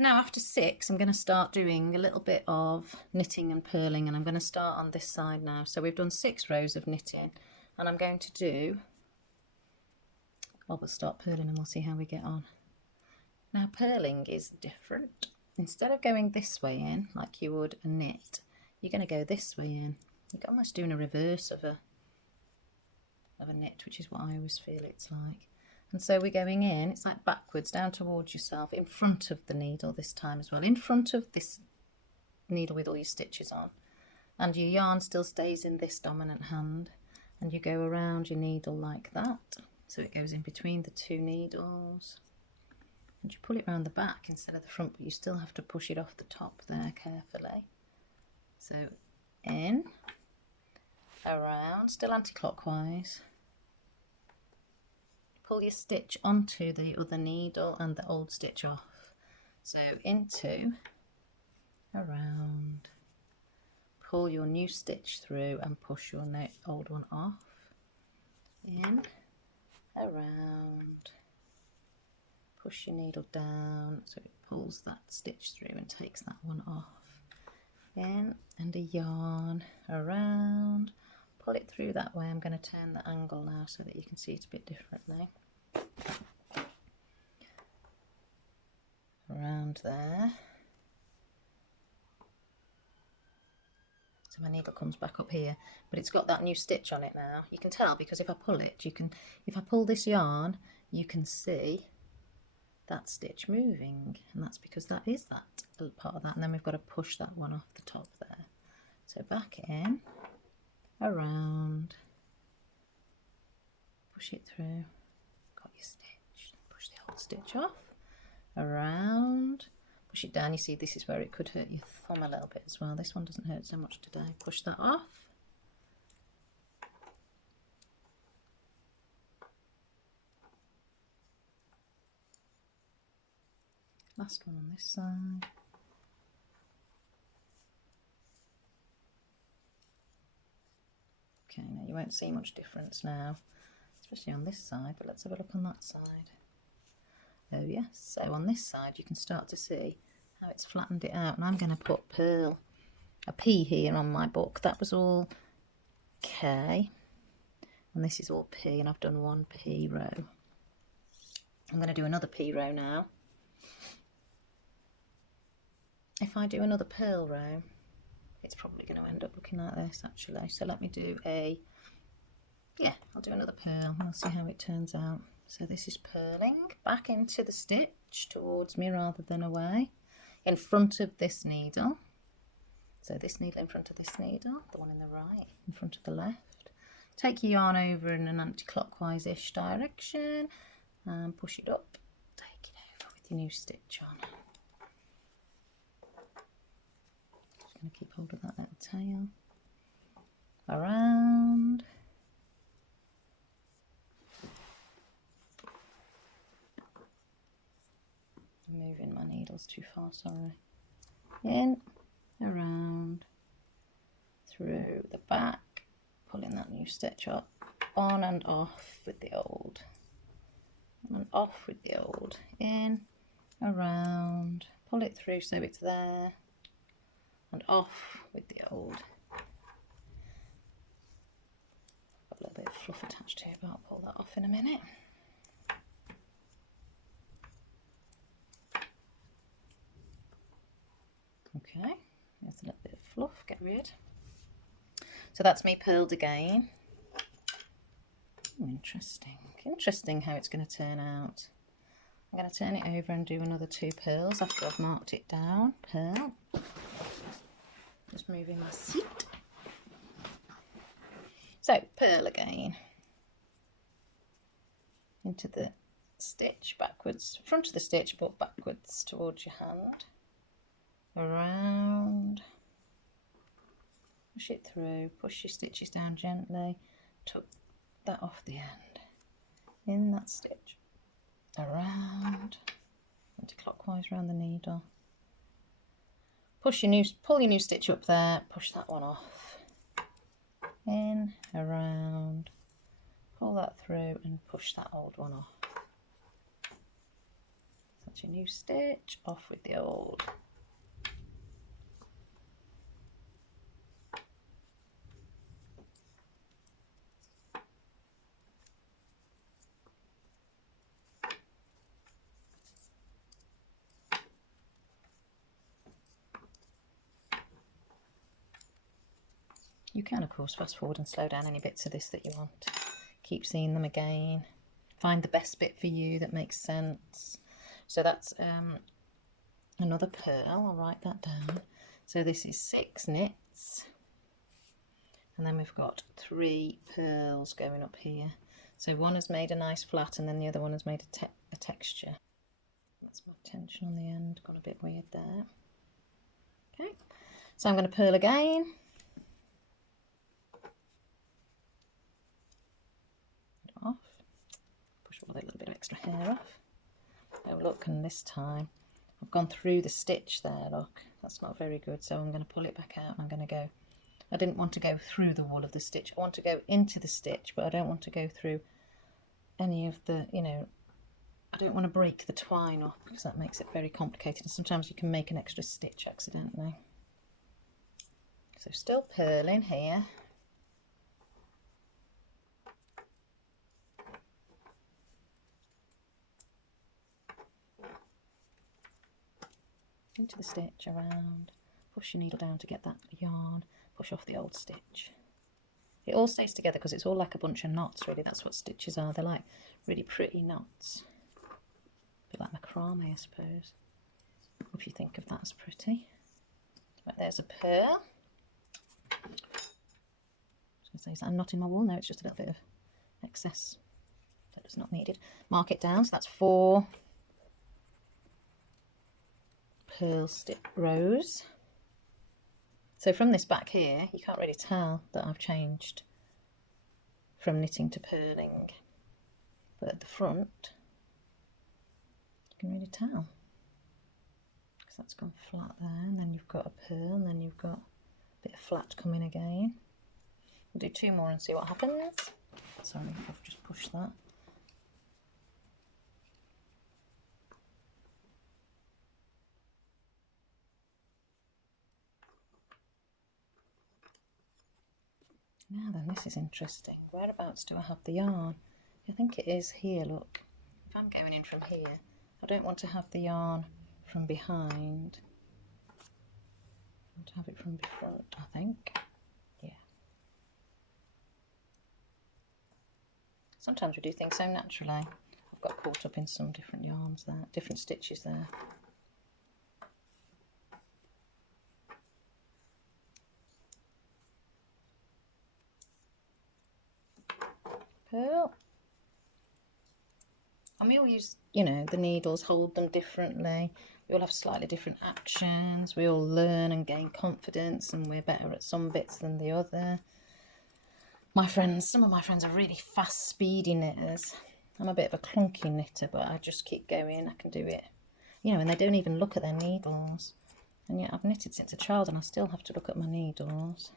Now after 6, I'm going to start doing a little bit of knitting and purling, and I'm going to start on this side now. So we've done 6 rows of knitting, and I'm going to do, we'll start purling and we'll see how we get on. Now purling is different. Instead of going this way in like you would a knit, you're going to go this way in. You're almost doing a reverse of a knit, which is what I always feel it's like. And so we're going in, it's like backwards, down towards yourself, in front of the needle this time as well, in front of this needle with all your stitches on. And your yarn still stays in this dominant hand, and you go around your needle like that. So it goes in between the 2 needles. And you pull it round the back instead of the front, but you still have to push it off the top there carefully. So in, around, still anti-clockwise. Pull your stitch onto the other needle and the old stitch off. So into, around, pull your new stitch through and push your old one off. In, around, push your needle down so it pulls that stitch through and takes that one off. In and a yarn, around, pull it through that way. I'm going to turn the angle now so that you can see it a bit differently. Around there. So my needle comes back up here, but it's got that new stitch on it now. You can tell because if I pull it, if I pull this yarn, you can see that stitch moving, and that's because that is that part of that, and then we've got to push that one off the top there. So back in, around, push it through, got your stitch, push the old stitch off, around, push it down. You see this is where it could hurt your thumb a little bit as well. This one doesn't hurt so much today. Push that off. Last one on this side. Okay, now you won't see much difference now, especially on this side, but let's have a look on that side. Oh yes, so on this side you can start to see how it's flattened it out, and I'm going to put Purl, a P here on my book. That was all K, and this is all P, and I've done 1 P row. I'm going to do another P row now. If I do another purl row, it's probably going to end up looking like this actually. So let me do I'll do another purl. I'll see how it turns out. So this is purling back into the stitch towards me rather than away, in front of this needle. So this needle in front of this needle, the one in the right, in front of the left. Take your yarn over in an anti-clockwise-ish direction and push it up. Take it over with your new stitch on. Just going to keep hold of that little tail. Around. I'm moving my needles too far, sorry. In, around, through the back, pulling that new stitch up, on and off with the old, on and off with the old, in, around, pull it through so it's there, and off with the old. Got a little bit of fluff attached to it, but I'll pull that off in a minute. Okay, there's a little bit of fluff, get rid. So that's me purled again. Interesting how it's going to turn out. I'm going to turn it over and do another 2 purls after I've marked it down. Purl. Just moving my seat. So purl again. Into the stitch backwards, front of the stitch but backwards towards your hand. Around, push it through, push your stitches down gently, tuck that off the end, in that stitch, around, anti-clockwise around the needle, pull your new stitch up there, push that one off, in, around, pull that through and push that old one off. So stitch, a new stitch, off with the old. You can, of course, fast forward and slow down any bits of this that you want. Keep seeing them again. Find the best bit for you that makes sense. So that's another purl. I'll write that down. So this is 6 knits. And then we've got 3 purls going up here. So one has made a nice flat and then the other one has made a texture. That's my tension on the end. Gone a bit weird there. Okay. So I'm going to purl again. Off, push all that little bit of extra hair off. Oh look, and this time I've gone through the stitch there, look, that's not very good, so I'm going to pull it back out and I'm going to go, I didn't want to go through the wool of the stitch, I want to go into the stitch, but I don't want to go through any of the, you know, I don't want to break the twine off because that makes it very complicated and sometimes you can make an extra stitch accidentally. So still purling here. Into the stitch around, push your needle down to get that yarn, push off the old stitch. It all stays together because it's all like a bunch of knots really, that's what stitches are, they're like really pretty knots. A bit like macrame I suppose, if you think of that as pretty. Right, there's a purl. I was going to say, is that a knot in my wool? No, it's just a little bit of excess that is not needed. Mark it down, so that's 4 purl stitch rows. So from this back here you can't really tell that I've changed from knitting to purling, but at the front you can really tell because that's gone flat there and then you've got a purl and then you've got a bit of flat coming again. We'll do 2 more and see what happens. Sorry, I've just pushed that. Now then, this is interesting. Whereabouts do I have the yarn? I think it is here, look. If I'm going in from here, I don't want to have the yarn from behind. I want to have it from the front, I think. Yeah. Sometimes we do things so naturally. I've got caught up in some different yarns there, different stitches there. Purl. And we all use, you know, the needles, hold them differently. We all have slightly different actions. We all learn and gain confidence and we're better at some bits than the other. Some of my friends are really fast, speedy knitters. I'm a bit of a clunky knitter, but I just keep going. I can do it. You know, and they don't even look at their needles. And yet I've knitted since a child and I still have to look at my needles.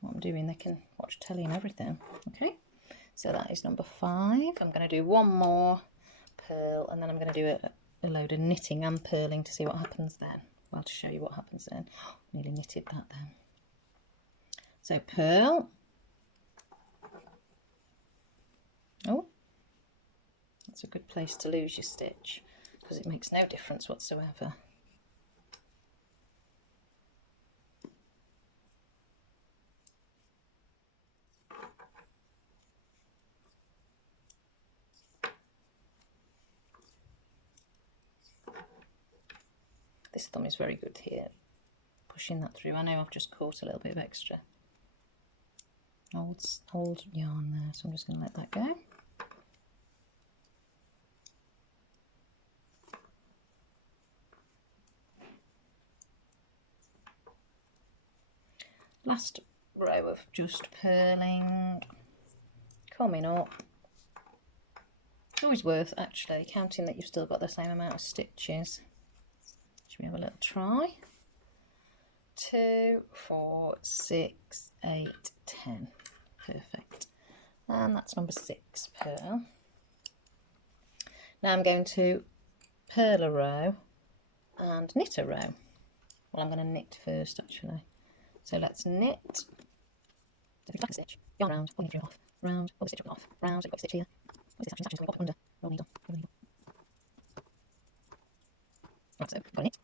What I'm doing, they can watch telly and everything. Okay, so that is number 5. I'm going to do 1 more purl and then I'm going to do a load of knitting and purling to see what happens then. Well, to show you what happens then. Nearly knitted that then. So purl. Oh, that's a good place to lose your stitch because it makes no difference whatsoever. This thumb is very good here, pushing that through. I know I've just caught a little bit of extra old yarn there, so I'm just going to let that go. Last row of just purling coming up. It's always worth actually counting that you've still got the same amount of stitches. Should we have a little try? 2, 4, 6, 8, 10. Perfect. And that's number 6 purl. Now I'm going to purl a row and knit a row. Well, I'm going to knit first actually. So let's knit. So back a stitch, yarn round, pull your through off, round, pull the stitch off, round, so you've got a stitch here. What's this action? So we pop under, roll needle, roll needle. Right, so got a knit.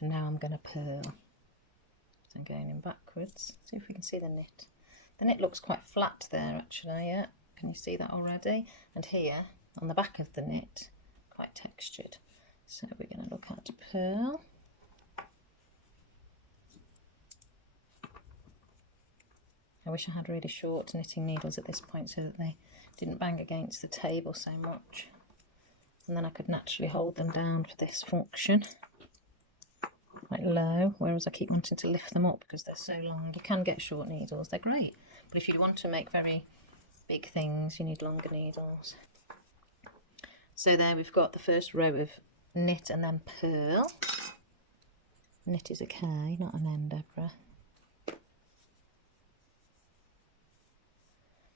And now I'm going to purl. So I'm going in backwards. See if we can see the knit. The knit looks quite flat there actually, yeah. Can you see that already? And here, on the back of the knit, quite textured. So we're going to look at purl. I wish I had really short knitting needles at this point so that they didn't bang against the table so much. And then I could naturally hold them down for this function, like low, whereas I keep wanting to lift them up because they're so long. You can get short needles, they're great. But if you want to make very big things, you need longer needles. So there we've got the first row of knit and then purl. Knit is a K, not an N, Deborah.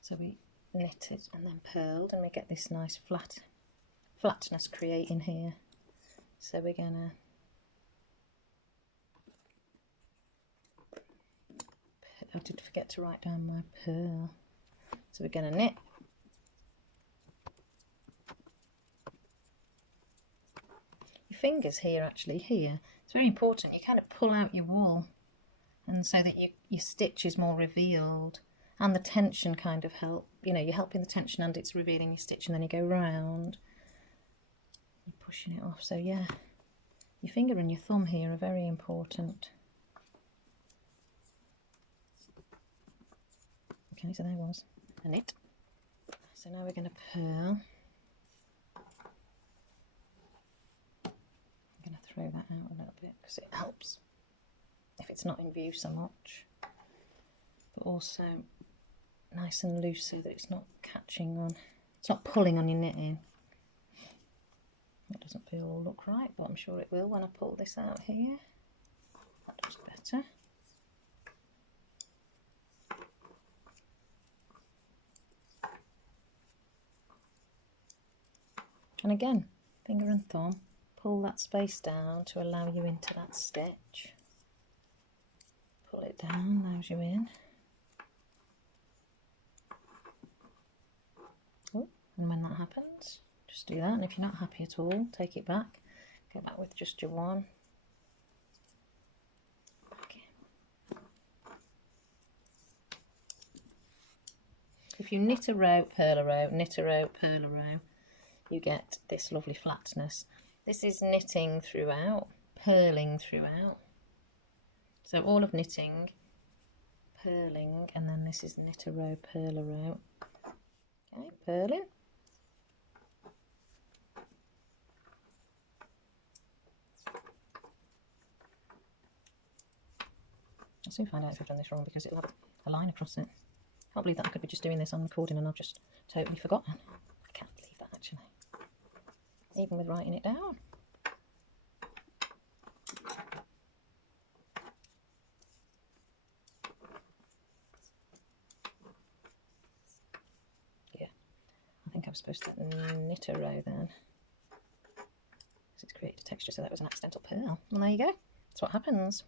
So we knitted and then purled, and we get this nice flatness creating here. So we're gonna I did forget to write down my purl. So we're gonna knit, your fingers here actually here. It's very important you kind of pull out your wool, and so that your stitch is more revealed. And the tension kind of help, you know, you're helping the tension and it's revealing your stitch, and then you go round, you're pushing it off. So yeah, your finger and your thumb here are very important. Okay, so there was a knit. So now we're going to purl. I'm going to throw that out a little bit because it helps if it's not in view so much, but also nice and loose so that it's not catching on, it's not pulling on your knitting. That doesn't look right, but I'm sure it will when I pull this out here. That looks better. And again, finger and thumb, pull that space down to allow you into that stitch. Pull it down, allows you in. Oh, and when that happens, just do that. And if you're not happy at all, take it back. Go back with just your one. Okay. If you knit a row, purl a row, knit a row, purl a row, you get this lovely flatness. This is knitting throughout, purling throughout. So all of knitting, purling, and then this is knit a row, purl a row. Okay, purling. I'll soon find out if I've done this wrong because it'll have a line across it. I can't believe that I could be just doing this on recording and I've just totally forgotten. I can't believe that actually. Even with writing it down. Yeah, I think I was supposed to knit a row then. Because it's created a texture, so that was an accidental purl. And there you go. That's what happens.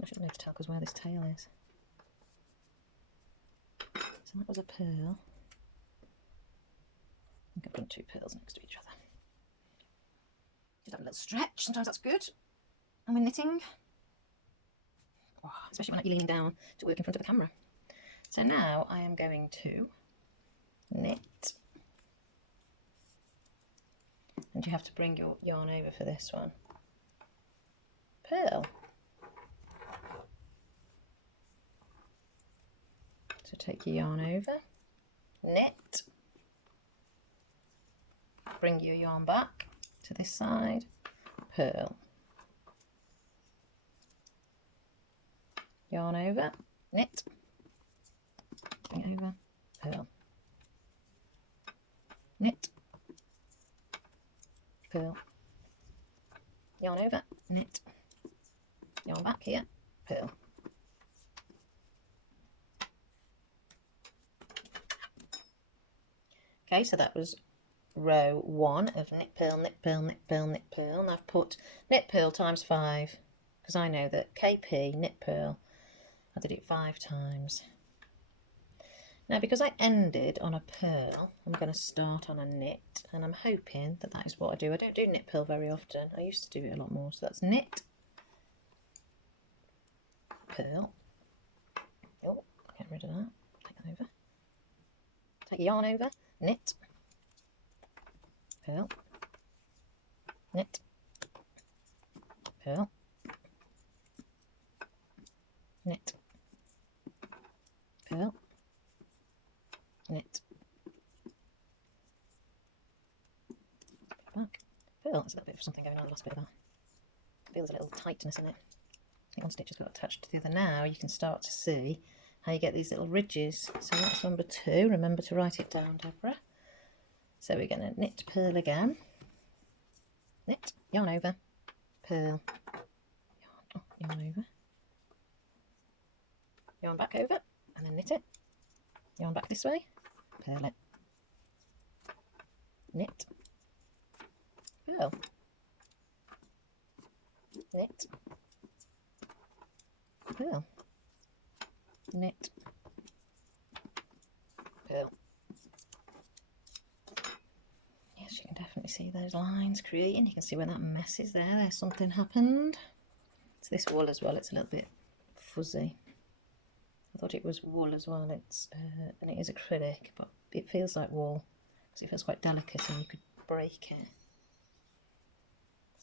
I shouldn't be able to tell because where this tail is. So that was a purl. I think I've done two purls next to each other. Just have a little stretch, sometimes that's good. And we're knitting, oh, especially when you're leaning down to work in front of the camera. So now I am going to knit. And you have to bring your yarn over for this one. Purl. So take your yarn over, knit, bring your yarn back to this side, purl. Yarn over, knit, bring it over, purl. Knit, purl. Yarn over, knit, yarn back here, purl. Okay, so that was row 1 of knit purl, knit purl, knit purl, knit purl, and I've put knit purl times 5 because I know that KP knit purl, I did it 5 times. Now because I ended on a purl, I'm going to start on a knit, and I'm hoping that that is what I do. I don't do knit purl very often. I used to do it a lot more. So that's knit purl. Oh, get rid of that. Take that over. Take yarn over. Knit purl. Knit purl. Knit purl. Knit back. Purl. There's a little bit of something going on. I lost a bit of that. Feels a little tightness in it. I think one stitch has got attached to the other. Now you can start to see how you get these little ridges. So that's number 2. Remember to write it down, Deborah. So we're going to knit purl again. Knit, yarn over, purl, yarn over, yarn back over, and then knit it. Yarn back this way, purl it. Knit, purl, knit, purl, knit, purl. Yes, you can definitely see those lines creating. You can see where that mess is there. There's something happened. It's this wool as well. It's a little bit fuzzy. I thought it was wool as well. It's and it is acrylic, but it feels like wool because it feels quite delicate and you could break it.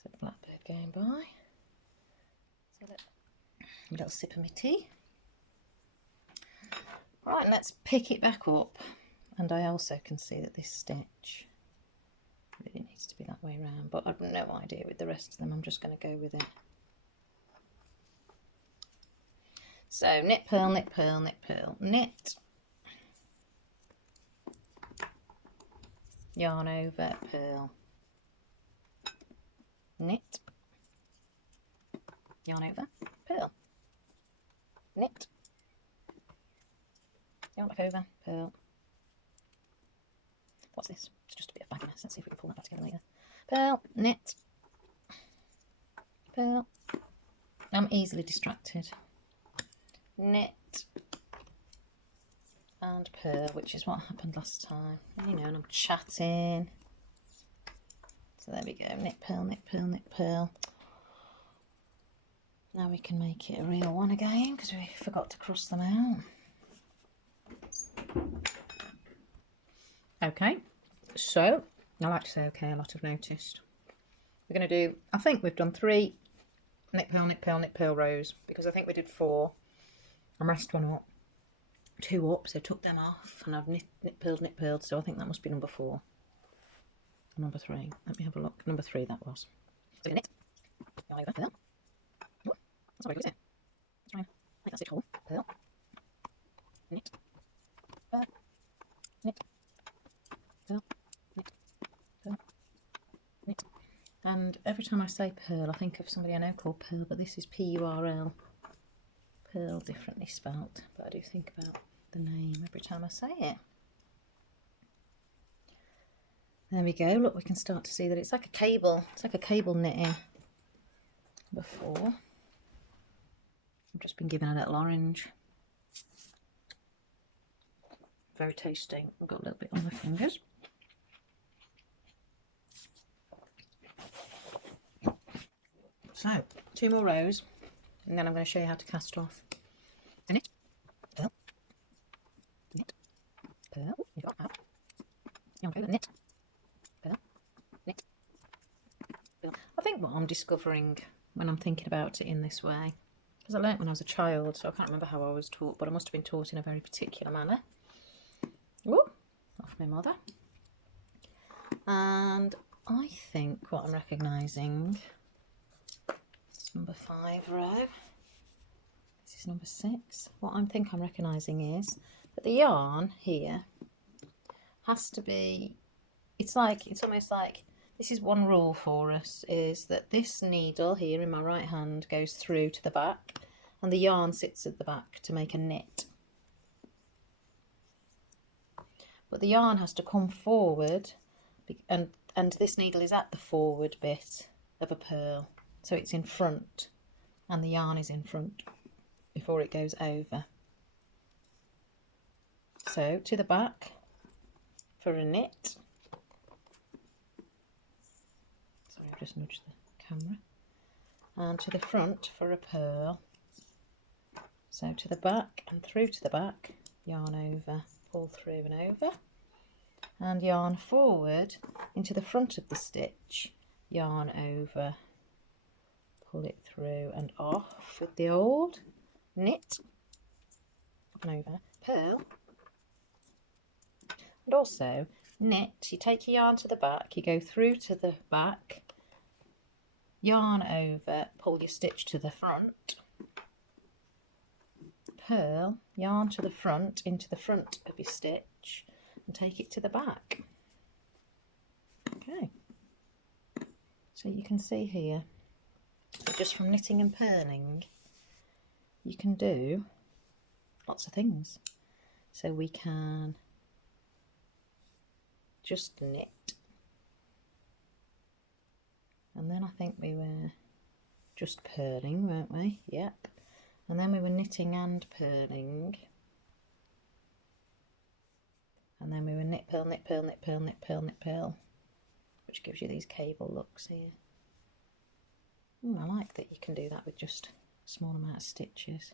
So the blackbird going by. So a little sip of my tea. Right, let's pick it back up. And I also can see that this stitch really needs to be that way around, but I've no idea with the rest of them. I'm just going to go with it. So knit purl, knit purl, knit purl, knit, yarn over, purl, knit, yarn over, purl, knit, yarn back over, purl. What's this? It's just a bit of bagginess. Let's see if we can pull that back together later. Purl, knit, purl. I'm easily distracted. Knit and purl, which is what happened last time. You know, and I'm chatting. So there we go. Knit purl, knit purl, knit purl. Now we can make it a real one again because we forgot to cross them out. Okay, so I like to say okay a lot, I've noticed. We're going to do, I think we've done 3 knit purl, knit purl, knit purl rows because I think we did 4. I messed one up, 2 up, so took them off, and I've knit purled, so I think that must be number 4. Number 3, let me have a look. Number 3 that was. So knit, yarn over, purl. Oh, that's not very good, is it? Let's try and make that stitch whole. Purl, knit, purl, knit, purl, knit, purl, knit. And every time I say purl, I think of somebody I know called Purl, but this is P-U-R-L. Purl, differently spelt, but I do think about the name every time I say it. There we go. Look, we can start to see that it's like a cable. It's like a cable knitting before. I've just been given a little orange. Very tasty. I've got a little bit on my fingers. So, 2 more rows, and then I'm going to show you how to cast off. Knit, purl, knit, purl, knit, purl, knit, purl. I think what I'm discovering when I'm thinking about it in this way, because I learnt when I was a child, so I can't remember how I was taught, but I must have been taught in a very particular manner. Ooh, off my mother. And I think what I'm recognising, number 5 row, this is number 6. What I think I'm recognising is that the yarn here has to be, it's almost like, this is one rule for us, is that this needle here in my right hand goes through to the back and the yarn sits at the back to make a knit. but the yarn has to come forward, and this needle is at the forward bit of a purl, so it's in front and the yarn is in front before it goes over. So to the back for a knit. Sorry, I've just nudged the camera. And to the front for a purl. So to the back and through to the back, yarn over, pull through and over, and yarn forward into the front of the stitch, yarn over, pull it through and off with the old knit, and over, purl, and also knit. You take your yarn to the back, you go through to the back, yarn over, pull your stitch to the front, purl, yarn to the front, into the front of your stitch, and take it to the back. Okay, so you can see here, just from knitting and purling, you can do lots of things. So we can just knit, and then I think we were just purling, weren't we? Yep. And then we were knitting and purling, and then we were knit, purl, knit, purl, knit, purl, knit, purl, knit, purl, which gives you these cable looks here. I like that you can do that with just a small amount of stitches.